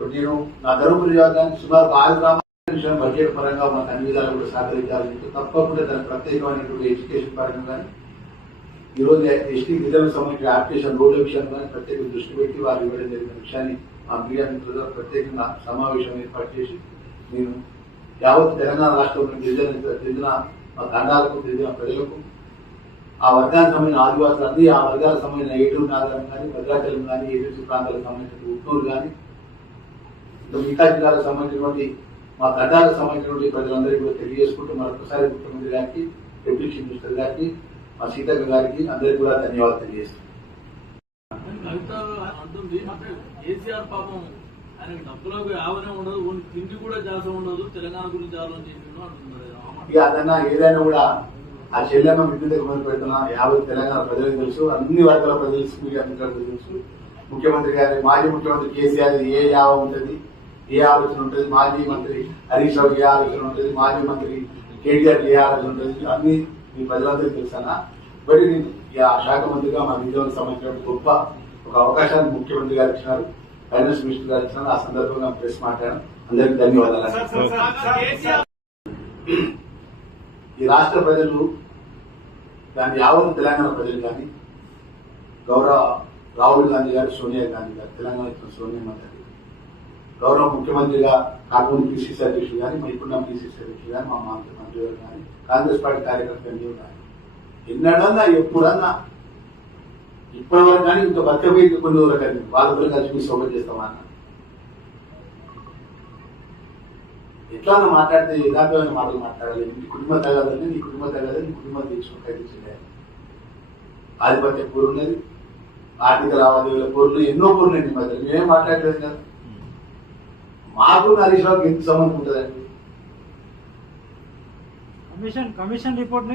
ఇప్పుడు నేను నా ధర్మపురి నియోజకవర్గానికి సుమారు 6 గ్రామాల విషయం బడ్జెట్ పరంగా మాకు అన్ని విధాలు కూడా సహకరించాలి. తప్పకుండా దాని ప్రత్యేకమైనటువంటి ఎడ్యుకేషన్ పరంగా కానీ ఈరోజు ఎస్టీ గిరిజనులకు సంబంధించిన అప్లికేషన్ రోడ్ల విషయం కానీ ప్రత్యేక దృష్టి పెట్టి వారు ఇవ్వడం జరిగిన విషయాన్ని మా మీడియా మిత్రులతో ప్రత్యేకంగా సమావేశం ఏర్పాటు చేసి నేను యావత్ తెలంగాణ రాష్ట్రంలో చెందిన మా తండాలకు చెందిన ప్రజలకు ఆ వర్గానికి సంబంధించిన ఆదివాసులు అంది ఆ వర్గాలకు సంబంధించిన ఏటూరు నాగరం కానీ భద్రాచలం కానీ ఏజెన్సీ ప్రాంతాలకు సంబంధించిన ఉట్నూరు కానీ మిగతా జిల్లాలకు సంబంధించినటువంటి మా తండాలకు సంబంధించినటువంటి ప్రజలందరికీ కూడా తెలియజేసుకుంటూ మరొకసారి ముఖ్యమంత్రి గారికి డిప్యూటీ చీఫ్ మినిస్టర్ గారికి మా సీతక్క గారికి అందరికీ కూడా ధన్యవాదాలు తెలియజేస్తున్నాను. కేసీఆర్ పాపం ఆయనకి డబ్బులకు ఆవనే ఉండదు, తిండి కూడా చేసే ఉండదు, తెలంగాణ గురించి ఆలోచన ఇక అదన్నా ఏదైనా కూడా ఆ చెల్లెమ్మ విద్యుత్ మొదలు పెడుతున్నా 50 తెలంగాణ ప్రజలకు తెలుసు, అన్ని వర్గాల ప్రజలకు మీడియా మిత్రులకు తెలుసు. ముఖ్యమంత్రి గారి మాజీ ముఖ్యమంత్రి కేసీఆర్ ఏ యావ ఉంటుంది, ఏ ఆలోచన ఉంటుంది, మాజీ మంత్రి హరీష్ రావు ఏ ఆలోచన ఉంటుంది, మాజీ మంత్రి కేటీఆర్ ఏ ఆలోచన ఉంటుంది, అన్ని మీ ప్రజలందరికీ తెలుసన్నా. బట్ నేను ఆ శాఖ మంత్రిగా మా విద్యాలకు సంబంధించిన గొప్ప ఒక అవకాశాన్ని ముఖ్యమంత్రి గారు ఇచ్చినారు, ఫైనాన్స్ మినిస్టర్ గారు ఇచ్చినారు. ఆ సందర్భంగా ప్రెస్ మాట్లాడాను. అందరికీ ధన్యవాదాలు. ఈ రాష్ట్ర ప్రజలు దాని యావత్ తెలంగాణ ప్రజలు కానీ గౌరవ రాహుల్ గాంధీ గారు, సోనియా గాంధీ గారు, తెలంగాణ ఇచ్చిన సోనియా గారు, గౌరవ ముఖ్యమంత్రిగా కాకుండా పిసిసి అధ్యక్షుడు కానీ ఇప్పుడున్న పిసిసి అధ్యక్షుడు కానీ మా మంత్రి గారు కానీ కాంగ్రెస్ పార్టీ కార్యకర్తలు కానీ ఎన్నడన్నా ఎప్పుడన్నా ఇప్పటి వరకు కానీ ఇంకా బతకపోయి కొన్ని రోజులు కానీ వాళ్ళతో కలిసి మీ సౌకర్యం చేస్తామా అన్న ఎట్లా మాట్లాడితే యథార్థమైన మాటలు మాట్లాడాలి. నీ కుటుంబ తగాదని నీ కుటుంబ తగాదని నీ కుటుంబం తీసుకుంటే ఆధిపత్య పూర్ ఉన్నది, ఆర్థిక లావాదేవీల పూర్లు ఎన్నో పూర్లు అండి. మధ్య మేమేం మాట్లాడలేదు కదా. మాకు హరీష్ రావుకి ఎంత సంబంధం ఉంటుందండి? Commission report